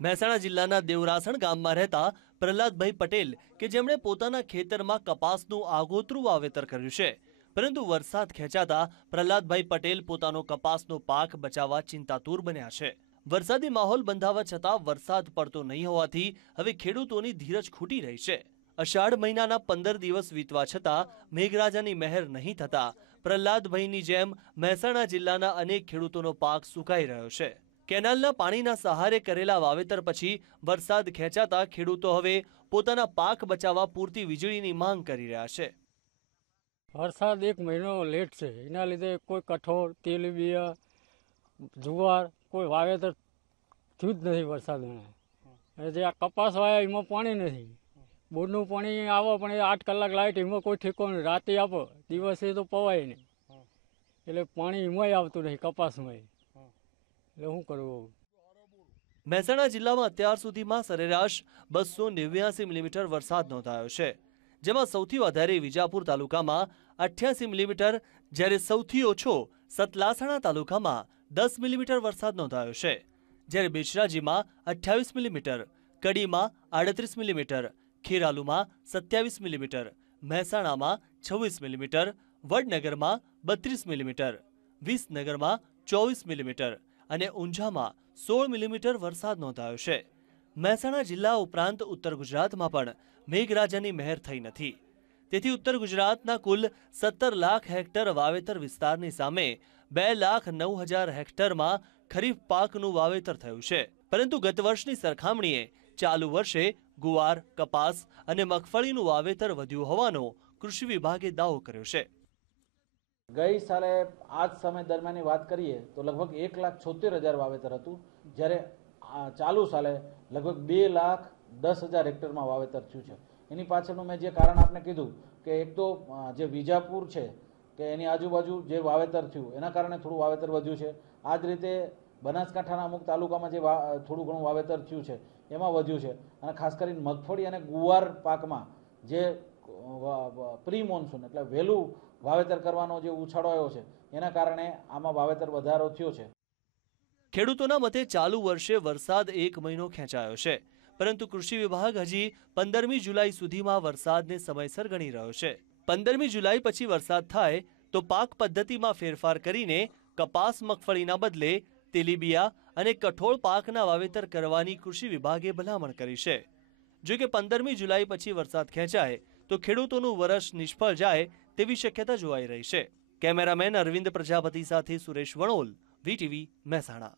મહેસાણા જિલ્લાના દેવરાસણ ગામમાં રહેતા પ્રહલાદભાઈ પટેલ કે જેમણે પોતાના ખેતરમાં કપાસનું આગોતરું વાવેતર કર્યું છે. પરંતુ વરસાદ ખેંચાતા પ્રહલાદભાઈ પટેલ પોતાનો કપાસનો પાક બચાવવા ચિંતાતુર બન્યા છે. વરસાદી માહોલ બંધાવા છતાં વરસાદ પડતો નહીં હોવાથી હવે ખેડૂતોની ધીરજ ખૂટી રહી છે. અષાઢ મહિનાના પંદર દિવસ વીતવા છતાં મેઘરાજાની મહેર નહીં થતા પ્રહલાદભાઈની જેમ મહેસાણા જિલ્લાના અનેક ખેડૂતોનો પાક સુકાઈ રહ્યો છે. કેનાલના પાણીના સહારે કરેલા વાવેતર પછી વરસાદ ખેંચાતા ખેડૂતો હવે પોતાના પાક બચાવવા પૂરતી વીજળીની માંગ કરી રહ્યા છે. વરસાદ એક મહિનો લેટ છે. એના લીધે કોઈ કઠોળ તેલીબિયા જુવાર કોઈ વાવેતર થયું જ નથી વરસાદમાં જે આ કપાસ વાયા એમાં પાણી નથી. બોરનું પાણી આવો પણ એ આઠ કલાક લાઇટ એમાં કોઈ ઠેકો નહીં. રાતે આપો દિવસે તો પવાય નહીં. એટલે પાણી એમાંય આવતું નહીં કપાસમાં શું કરવું મહેસાણા જિલ્લામાં અત્યાર સુધીમાં સરેરાશ બસો નેવ્યાસી મિલીમીટર વરસાદ નોંધાયો છે, જેમાં સૌથી વધારે વિજાપુર તાલુકામાં અઠ્યાસી મિલીમીટર, જ્યારે સૌથી ઓછો સતલાસણા તાલુકામાં દસ મિલીમીટર વરસાદ નોંધાયો છે, જ્યારે બેચરાજીમાં અઠ્યાવીસ મિલીમીટર, કડીમાં આડત્રીસ મિલીમીટર, ખેરાલુમાં સત્યાવીસ મિલીમીટર, મહેસાણામાં છવ્વીસ મિલીમીટર, વડનગરમાં બત્રીસ મિલીમીટર, વિસનગરમાં ચોવીસ મિલીમીટર અને ઊંઝામાં સોળ મિલીમીટર વરસાદ નોંધાયો છે. મહેસાણા જિલ્લા ઉપરાંત ઉત્તર ગુજરાતમાં પણ મેઘરાજાની મહેર થઈ નથી. તેથી ઉત્તર ગુજરાતના કુલ સત્તર લાખ હેક્ટર વાવેતર વિસ્તારની સામે બે લાખ નવ હજાર હેક્ટરમાં ખરીફ પાકનું વાવેતર થયું છે. પરંતુ ગત વર્ષની સરખામણીએ ચાલુ વર્ષે ગુવાર, કપાસ અને મગફળીનું વાવેતર વધ્યું હોવાનો કૃષિ વિભાગે દાવો કર્યો છે. ગઈ સાલે આ જ સમય દરમિયાનની વાત કરીએ તો લગભગ એક લાખ છોતેર હજાર વાવેતર હતું, જ્યારે ચાલુ સાલે લગભગ બે લાખ દસ હજાર હેક્ટરમાં વાવેતર થયું છે. એની પાછળનું મેં જે કારણ આપને કીધું કે એક તો જે વિજાપુર છે, કે એની આજુબાજુ જે વાવેતર થયું, એના કારણે થોડું વાવેતર વધ્યું છે. આ જ રીતે બનાસકાંઠાના અમુક તાલુકામાં જે થોડું ઘણું વાવેતર થયું છે, એમાં વધ્યું છે. અને ખાસ કરીને મગફળી અને ગુવાર પાકમાં જે પ્રી મોન્સૂન એટલે વહેલું વાવેતર કરવાનો જે ઉછાળો આવ્યો છે, એના કારણે આમાં વાવેતર વધારો થયો છે. ખેડૂતોના મતે ચાલુ વર્ષે વરસાદ એક મહિનો ખેંચાયો છે, પરંતુ કૃષિ વિભાગ હજી પંદરમી જુલાઈ સુધીમાં વરસાદને સમયસર ગણી રહ્યો છે. પંદરમી જુલાઈ પછી વરસાદ થાય તો પાક પદ્ધતિમાં ફેરફાર કરીને કપાસ મગફળીના બદલે તેલીબિયા અને કઠોળ પાકના વાવેતર કરવાની કૃષિ વિભાગે ભલામણ કરી છે. જો કે પંદરમી જુલાઈ પછી વરસાદ ખેંચાય તો ખેડૂતોનું વરસ નિષ્ફળ જાય તેવી શક્યતા જોવાઈ રહી છે. કેમેરામેન અરવિંદ પ્રજાપતિ સાથે સુરેશ વણોલ વીટીવી મહેસાણા.